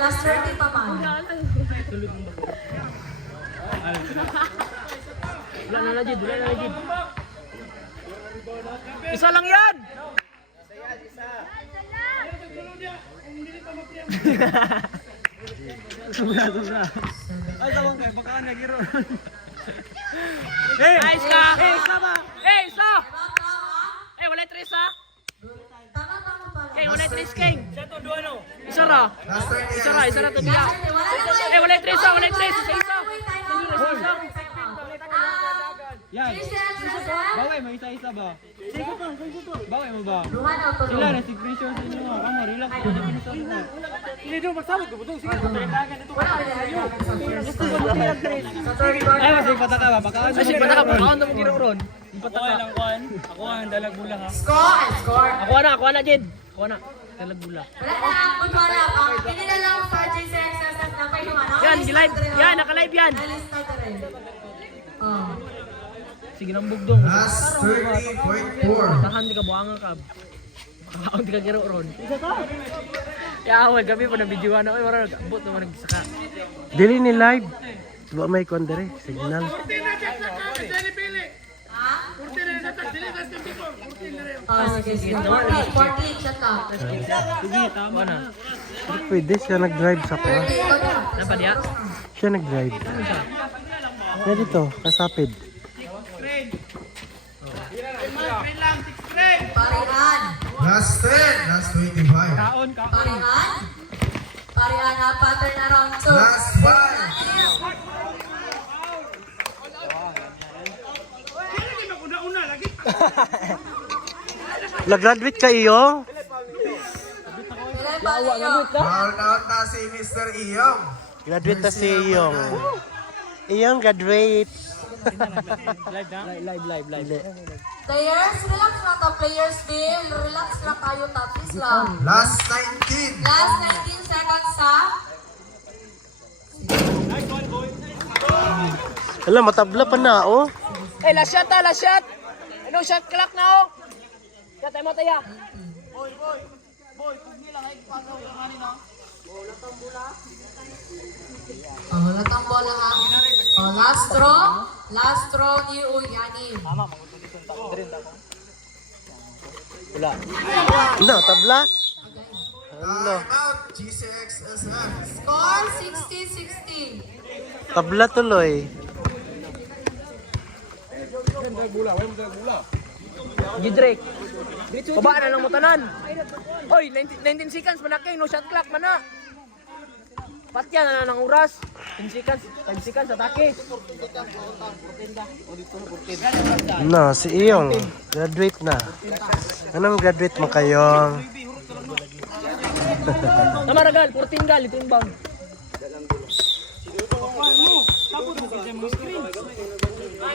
last 30 pa man. Wala na legit, wala na legit. Isa lang yan! Sobra. Ay, tawang kayo, baka nagiro. Hey! Nice ka! Hey, isa ba? Hey, isa! Hey, wala tres ha? Tama pa. Hey, wala tres king. Isa ra. Isa ra to biya. Hey, wala tres ha, wala tres. Isa. Yan. Baway, may isa-isa ba? Sige pa. Baway mo ba? Duha na to. Sila, resignation sa inyo. Ano, relax. Hindi doon magsabot ko. Sige, pagkakangan ito. Ay, masig pataka ba? Masig pataka ba? Ako na mo giro ron. Pataka lang kuan. Ako ang dalag bula ha. Score. Ako na, Jed. Ako na. Talag bula. Wala na, kunwala pa. Pili na lang sa JCXSS na kayo naman. Yan, gilive. Yan, naka-live yan. Nalista ka rin. Oh. Sige nang bugdong. Last 30.4. Tahan di ka buanga ka. Ako di ka giro ron. Ya, awal kami pa na videoan na. Oy, wala nag-abot naman nagsaka. Dili ni live. Diba may kondere? Signal. Oh, sige. 40 chat ka. Sige, tama na. Pwede siya nag-drive sa kuha. Napa diya? Siya nag-drive. Kaya dito, kasapid. Parihan. Last 10. Last 25. Parihan na pattern na round 2. Last 5. Nag-graduate ka iyo? Ilan pa niyo? Foul out na si Mr. Iyong. Graduate na si Iyong. Iyong graduate. Live. Players, relax lang ka. Players, Bill. Relax lang kayo. Tapis lang. Last 19. Last 19 seconds ha. Alam, matabla pa na, oh. Eh, last shot. Ano shot clock na oh. Kaya tayo mo tayo. Oh, latang bola ha. Oh, last draw. Last draw ni Uyani. Wala. Ano, tabla? Time out. GCXSF. Score 60-60. Tabla tuloy. Gidrake. Babaan na lang mo tanan. Oy, 19 seconds manaking no shot clock mana. Patya na ng oras. 10 seconds atake. No, si Iyong. Graduate na. Anong graduate mo kayo? Namaragal, 14 gal ito inbound.